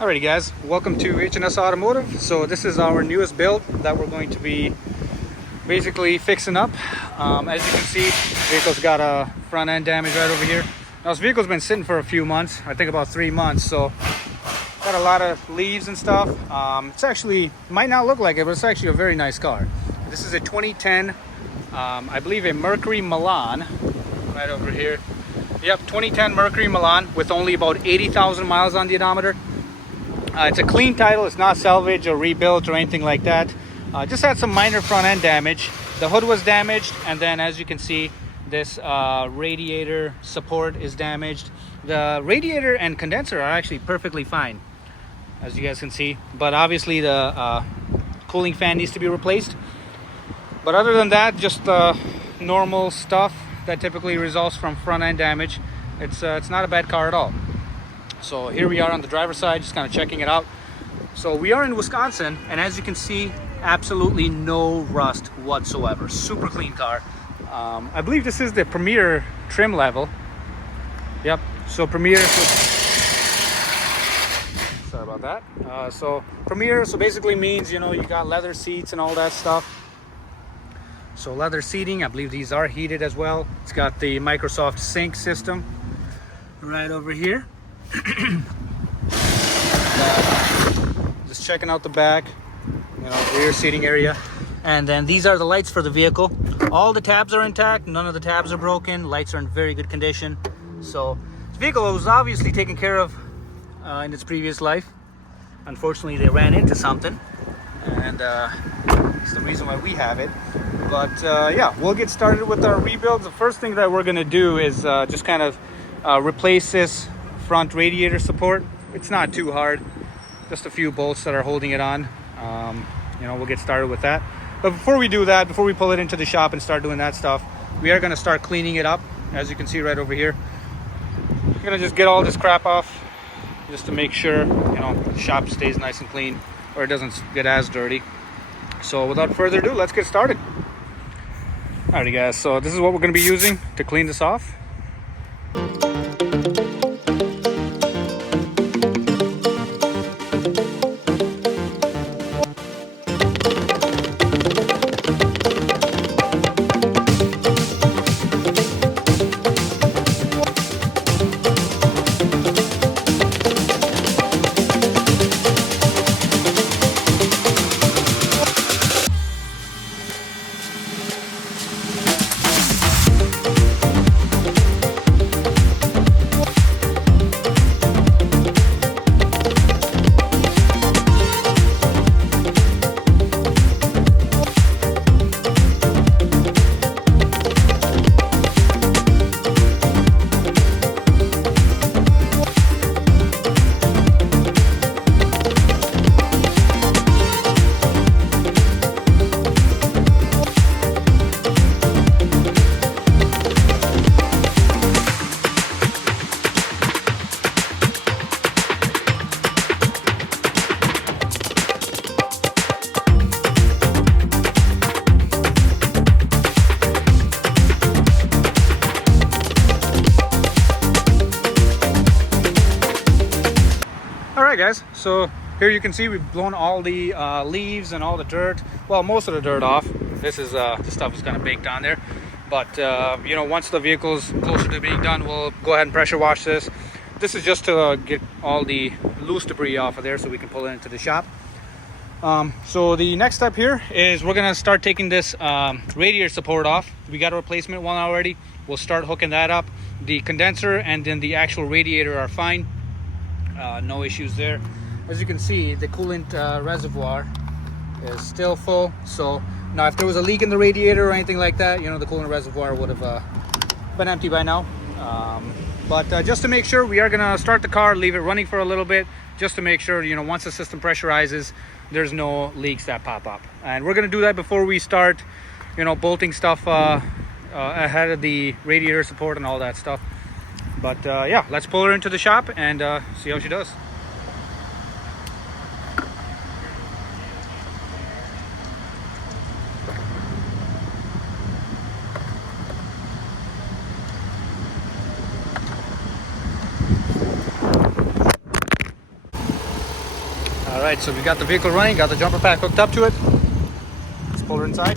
Alrighty guys, welcome to H&S Automotive. So this is our newest build that we're going to be basically fixing up. As you can see, the vehicle's got a front end damage right over here. Now this vehicle's been sitting for a few months, I think about 3 months, so got a lot of leaves and stuff. It's actually, might not look like it, but it's actually a very nice car. This is a 2010, I believe a Mercury Milan, right over here. Yep, 2010 Mercury Milan with only about 80,000 miles on the odometer. It's a clean title, it's not salvage or rebuilt or anything like that. Just had some minor front end damage. The hood was damaged, and then as you can see, this radiator support is damaged. The radiator and condenser are actually perfectly fine, as you guys can see. But obviously the cooling fan needs to be replaced. But other than that, just normal stuff that typically results from front end damage. It's not a bad car at all. So here we are on the driver's side, just kind of checking it out. So we are in Wisconsin, and as you can see, absolutely no rust whatsoever. Super clean car. I believe this is the Premier trim level. Yep, so Premier. Sorry about that. So Premier, so basically means, you know, you got leather seats and all that stuff. So leather seating, I believe these are heated as well. It's got the Microsoft Sync system right over here. Just checking out the back, you know, rear seating area. And then these are the lights for the vehicle. All the tabs are intact, none of the tabs are broken, lights are in very good condition. So this vehicle was obviously taken care of in its previous life. Unfortunately, they ran into something, and it's the reason why we have it. But yeah, we'll get started with our rebuild. The first thing that we're going to do is just kind of replace this front radiator support. It's not too hard, just a few bolts that are holding it on. You know, we'll get started with that. But before we do that, before we pull it into the shop and start doing that stuff, we are going to start cleaning it up. As you can see right over here, we're going to just get all this crap off just to make sure, you know, the shop stays nice and clean, or it doesn't get as dirty. So without further ado, let's get started. Alrighty guys, so this is what we're going to be using to clean this off. Alright guys, so here you can see we've blown all the leaves and all the dirt, well, most of the dirt off. This stuff is kind of baked on there, but you know, once the vehicle's closer to being done, we'll go ahead and pressure wash this. This is just to get all the loose debris off of there so we can pull it into the shop. So the next step here is we're gonna start taking this radiator support off. We got a replacement one already. We'll start hooking that up. The condenser and then the actual radiator are fine. No issues there. As you can see, the coolant reservoir is still full. So now if there was a leak in the radiator or anything like that, you know, the coolant reservoir would have been empty by now. But just to make sure, we are gonna start the car, leave it running for a little bit, just to make sure, you know, once the system pressurizes, there's no leaks that pop up. And we're gonna do that before we start, you know, bolting stuff ahead of the radiator support and all that stuff. But yeah, let's pull her into the shop and see how she does. All right, so we got the vehicle running, got the jumper pack hooked up to it. Let's pull her inside.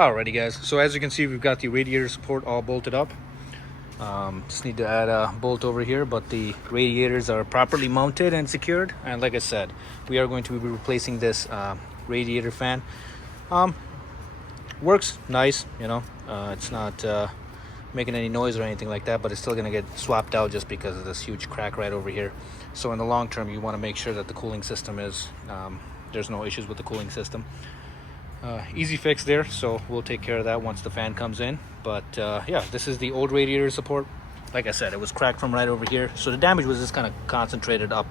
Alrighty guys, so as you can see, we've got the radiator support all bolted up. Just need to add a bolt over here, but the radiators are properly mounted and secured. And like I said, we are going to be replacing this radiator fan. Works nice, you know, it's not making any noise or anything like that, but it's still going to get swapped out just because of this huge crack right over here. So in the long term, you want to make sure that the cooling system is there's no issues with the cooling system. Easy fix there, so we'll take care of that once the fan comes in. But yeah, this is the old radiator support. Like I said, it was cracked from right over here, so the damage was just kind of concentrated up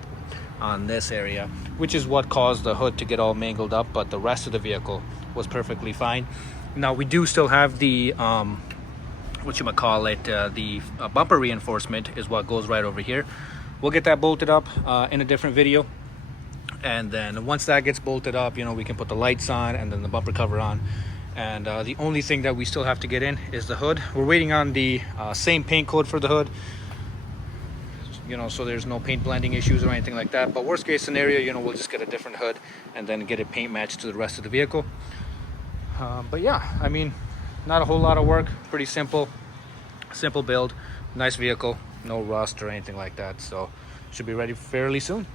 on this area, which is what caused the hood to get all mangled up, but the rest of the vehicle was perfectly fine. Now we do still have the the bumper reinforcement is what goes right over here. We'll get that bolted up in a different video, and then once that gets bolted up, you know, we can put the lights on and then the bumper cover on. And the only thing that we still have to get in is the hood. We're waiting on the same paint code for the hood, you know, so there's no paint blending issues or anything like that. But worst case scenario, you know, we'll just get a different hood and then get it paint matched to the rest of the vehicle. But yeah, I mean, not a whole lot of work, pretty simple build, nice vehicle, no rust or anything like that, so should be ready fairly soon.